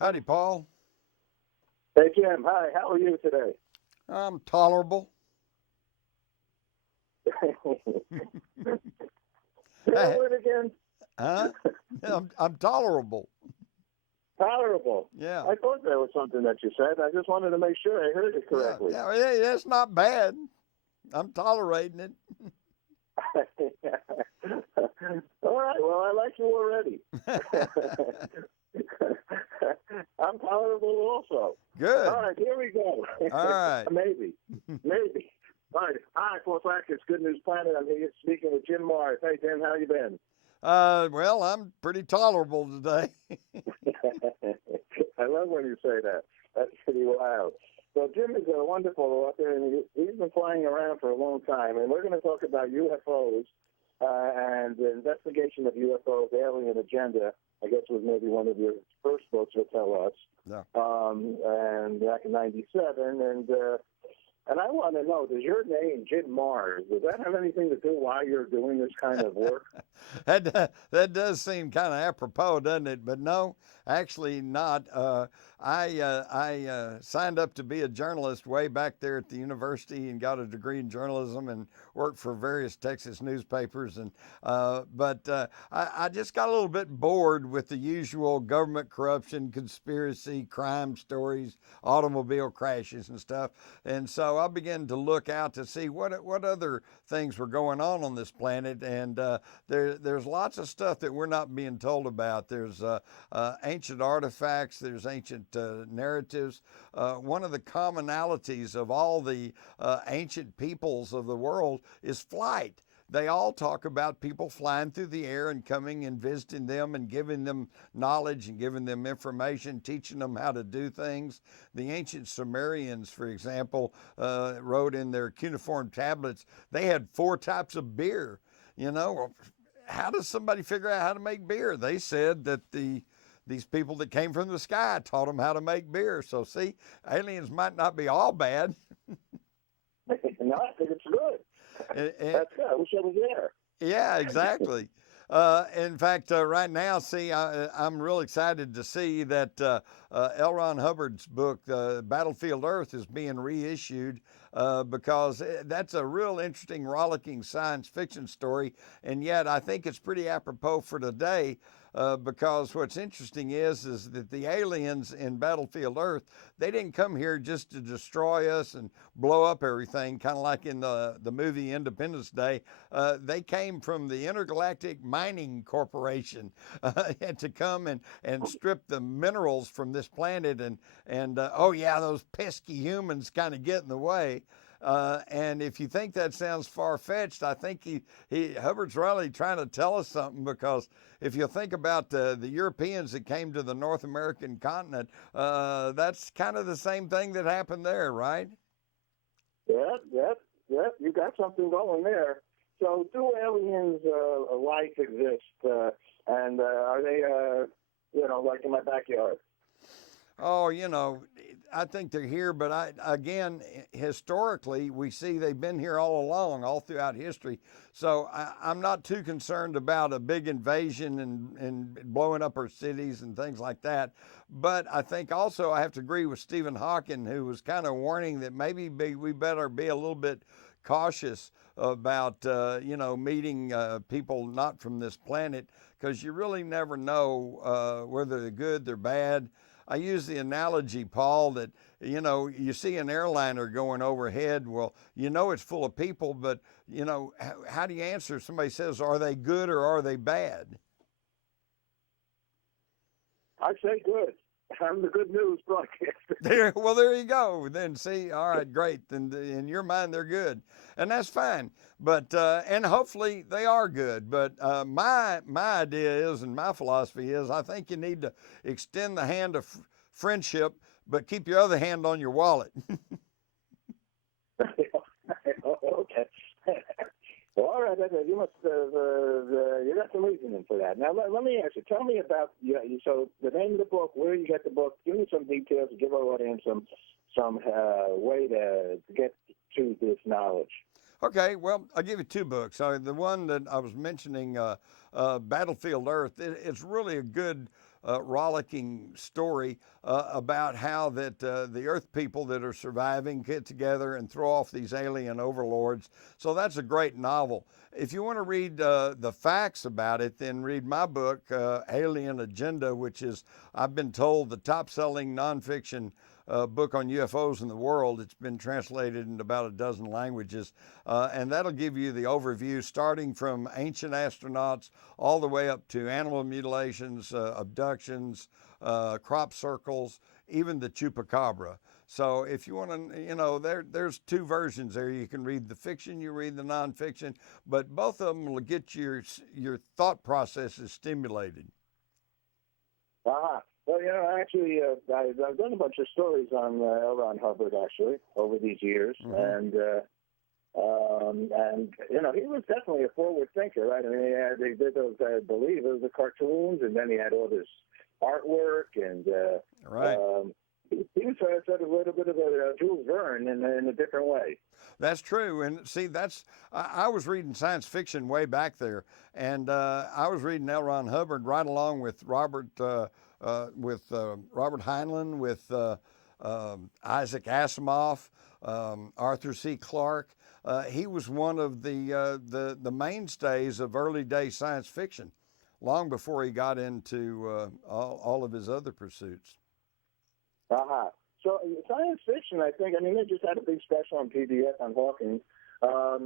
Howdy, Paul. Hey, Jim. Hi. How are you today? I'm tolerable. Say that Hey, word again. huh? I'm tolerable. Tolerable. Yeah, I thought that was something that you said. I just wanted to make sure I heard it yeah, correctly. yeah. Yeah, that's not bad. I'm tolerating it. All right. Well, I like you already. I'm tolerable also. All Good. right. Here we go. All right. Maybe. Maybe. All right. Hi, Paul Slack. It's Good News Planet. I'm here speaking with Jim Mars. Hey, Jim. How you been? Well, I'm pretty tolerable today. I love when you say that. That's pretty wild. So Jim is a wonderful author, and he's been flying around for a long time. And we're going to talk about UFOs and the investigation of UFOs, alien agenda. I guess was maybe one of your first books to tell us. Yeah. And back in '97, and I want to know, does your name, Jim Mars, does that have anything to do why you're doing this kind of work? That does seem kind of apropos, doesn't it? But no, actually not. I signed up to be a journalist way back there at the university and got a degree in journalism and worked for various Texas newspapers. But I just got a little bit bored with the usual government corruption, conspiracy, crime stories, automobile crashes and stuff. And so I began to look out to see what other things were going on this planet. And there's lots of stuff that we're not being told about. There's ancient artifacts. There's ancient narratives. One of the commonalities of all the ancient peoples of the world is flight. They all talk about people flying through the air and coming and visiting them and giving them knowledge and giving them information, teaching them how to do things. The ancient Sumerians, for example, wrote in their cuneiform tablets, they had 4 types of beer. Well, how does somebody figure out how to make beer? They said that these people that came from the sky taught them how to make beer. So see, aliens might not be all bad. No, I think it's good. That's good. I wish I was there. Yeah, exactly. In fact, right now, see, I'm real excited to see that L. Ron Hubbard's book, Battlefield Earth, is being reissued because that's a real interesting, rollicking science fiction story. And yet, I think it's pretty apropos for today. Because what's interesting is that the aliens in Battlefield Earth, they didn't come here just to destroy us and blow up everything, kind of like in the movie Independence Day. They came from the Intergalactic Mining Corporation to come and strip the minerals from this planet. And oh yeah, those pesky humans kind of get in the way. And if you think that sounds far-fetched, I think Hubbard's really trying to tell us something, because if you think about the Europeans that came to the North American continent, that's kind of the same thing that happened there, right? Yep. You got something going there. So, do aliens life exist? And are they, like in my backyard? Oh, I think they're here, but again, historically, we see they've been here all along, all throughout history. So I'm not too concerned about a big invasion and blowing up our cities and things like that. But I think also I have to agree with Stephen Hawking, who was kind of warning that maybe we better be a little bit cautious about, meeting people not from this planet, because you really never know whether they're good, they're bad. I use the analogy, Paul, that, you see an airliner going overhead. Well, it's full of people, but, how do you answer if somebody says, are they good or are they bad? I say good. I'm the good news broadcaster. There you go. Then see, all right, great. Then in your mind, they're good, and that's fine. But and hopefully they are good. But my idea is, and my philosophy is, I think you need to extend the hand of friendship, but keep your other hand on your wallet. Okay. Well, all right. You must you got some reasoning for that. Now, let me ask you. Tell me about so the name of the book, where you get the book. Give me some details. Give our audience some way to get to this knowledge. Okay, well, I'll give you 2 books. The one that I was mentioning, Battlefield Earth, it's really a good rollicking story about how that the Earth people that are surviving get together and throw off these alien overlords. So that's a great novel. If you want to read the facts about it, then read my book, Alien Agenda, which is, I've been told, the top-selling nonfiction book on UFOs in the world. It's been translated into about a dozen languages, and that'll give you the overview, starting from ancient astronauts all the way up to animal mutilations, abductions, crop circles, even the chupacabra. So if you want to, there's two versions there. You can read the fiction, you read the nonfiction, but both of them will get your thought processes stimulated. Ah, well, actually, I've done a bunch of stories on L. Ron Hubbard actually over these years, and he was definitely a forward thinker, right? I mean, they did those, I believe, it was the cartoons, and then he had all this artwork, and right. He was sort of a little bit of a Jules Verne in a different way. That's true, and see, I was reading science fiction way back there, and I was reading L. Ron Hubbard right along with Robert Heinlein, with Isaac Asimov, Arthur C. Clarke. He was one of the mainstays of early day science fiction, long before he got into all of his other pursuits. So science fiction, I think, they just had a big special on PBS on Hawking. I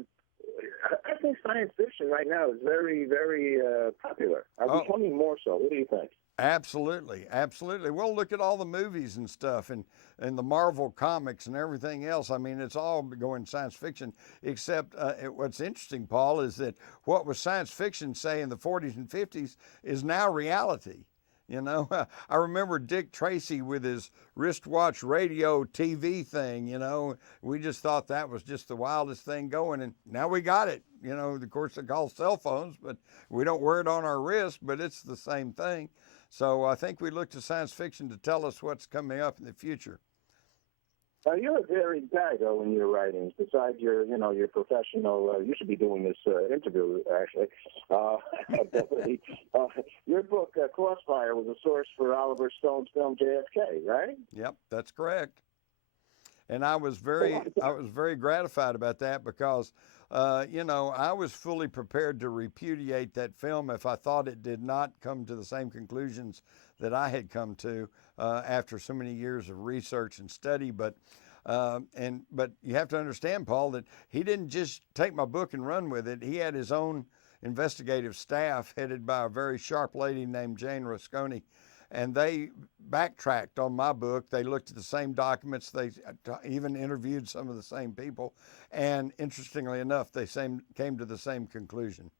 think science fiction right now is very, very popular. Becoming more so. What do you think? Absolutely, absolutely. Well, look at all the movies and stuff, and the Marvel comics and everything else. I mean, it's all going science fiction, except what's interesting, Paul, is that what was science fiction, say, in the 40s and 50s is now reality. I remember Dick Tracy with his wristwatch radio TV thing, we just thought that was just the wildest thing going. And now we got it, of course they're called cell phones, but we don't wear it on our wrist, but it's the same thing. So I think we look to science fiction to tell us what's coming up in the future. Now, you're a varied guy, though, in your writings. Besides your professional, you should be doing this interview, actually. Your book, Crossfire, was a source for Oliver Stone's film JFK, right? Yep, that's correct. And I was very gratified about that because, I was fully prepared to repudiate that film if I thought it did not come to the same conclusions that I had come to after so many years of research and study. But you have to understand, Paul, that he didn't just take my book and run with it. He had his own investigative staff headed by a very sharp lady named Jane Rusconi, and they backtracked on my book. They looked at the same documents. They even interviewed some of the same people, and interestingly enough, they came to the same conclusion.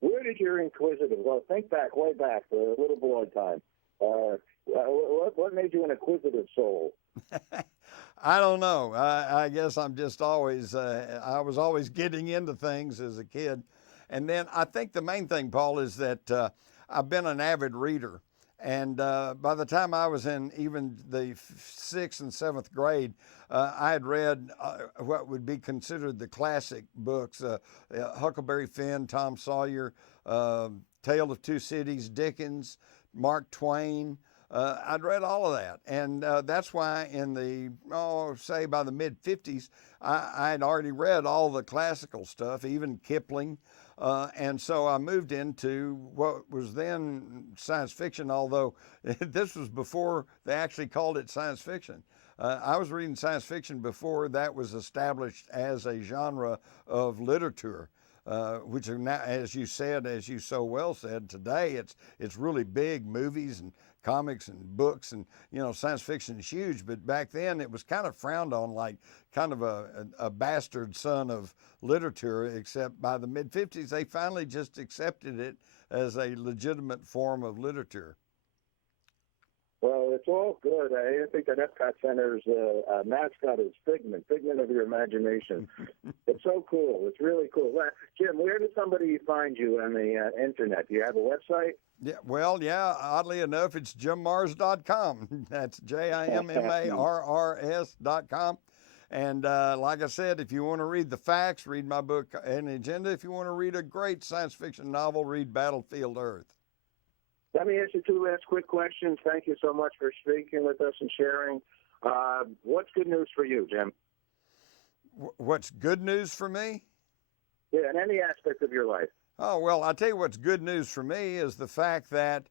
Where did your inquisitive? Well, think back, way back, the little boy time. What made you an inquisitive soul? I don't know. I guess I'm just always, I was always getting into things as a kid. And then I think the main thing, Paul, is that I've been an avid reader. And by the time I was in even the 6th and 7th grade, I had read what would be considered the classic books, Huckleberry Finn, Tom Sawyer, Tale of Two Cities, Dickens, Mark Twain. I'd read all of that. And that's why in say by the mid-50s, I had already read all the classical stuff, even Kipling. And so I moved into what was then science fiction, although this was before they actually called it science fiction. I was reading science fiction before that was established as a genre of literature, which are now, as you so well said, today it's really big, movies and comics and books, and science fiction is huge, but back then it was kind of frowned on, like kind of a bastard son of literature, except by the mid-50s they finally just accepted it as a legitimate form of literature. Well, it's all good. I think that Epcot Center's mascot is Figment of your imagination. It's so cool. It's really cool. Jim, where does somebody find you on the internet? Do you have a website? Yeah, oddly enough, it's jimmars.com. That's JIMMARRS.com. And like I said, if you want to read the facts, read my book, An Agenda. If you want to read a great science fiction novel, read Battlefield Earth. Let me ask you two last quick questions. Thank you so much for speaking with us and sharing. What's good news for you, Jim? What's good news for me? Yeah, in any aspect of your life. Oh, well, I'll tell you what's good news for me is the fact that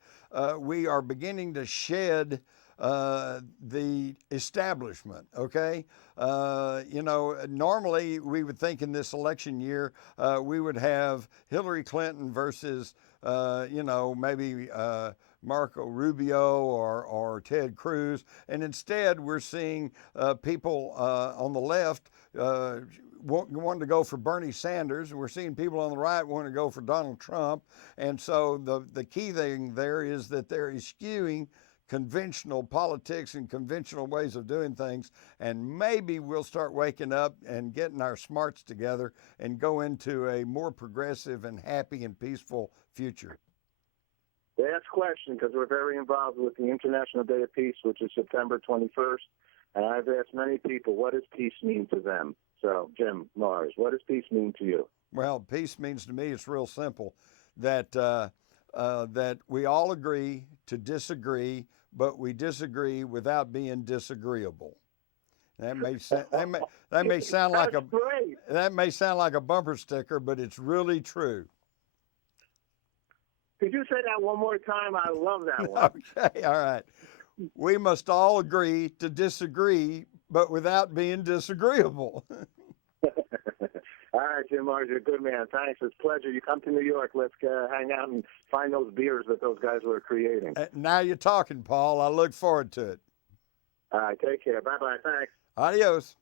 we are beginning to shed the establishment, okay? Normally we would think in this election year we would have Hillary Clinton versus, maybe Marco Rubio or Ted Cruz. And instead, we're seeing people on the left wanting to go for Bernie Sanders. We're seeing people on the right wanting to go for Donald Trump. And so the key thing there is that they're eschewing conventional politics and conventional ways of doing things. And maybe we'll start waking up and getting our smarts together and go into a more progressive and happy and peaceful future. Last question, because we're very involved with the International Day of Peace, which is September 21st. And I've asked many people, what does peace mean to them? So, Jim Marrs, what does peace mean to you? Well, peace means to me, it's real simple, that that we all agree to disagree, but we disagree without being disagreeable. That may sound like that may sound like a bumper sticker, but it's really true. Could you say that one more time? I love that one. Okay, all right. We must all agree to disagree, but without being disagreeable. All right, Jim Marrs, you're a good man. Thanks. It's a pleasure. You come to New York. Let's hang out and find those beers that those guys were creating. Now you're talking, Paul. I look forward to it. All right, take care. Bye-bye. Thanks. Adios.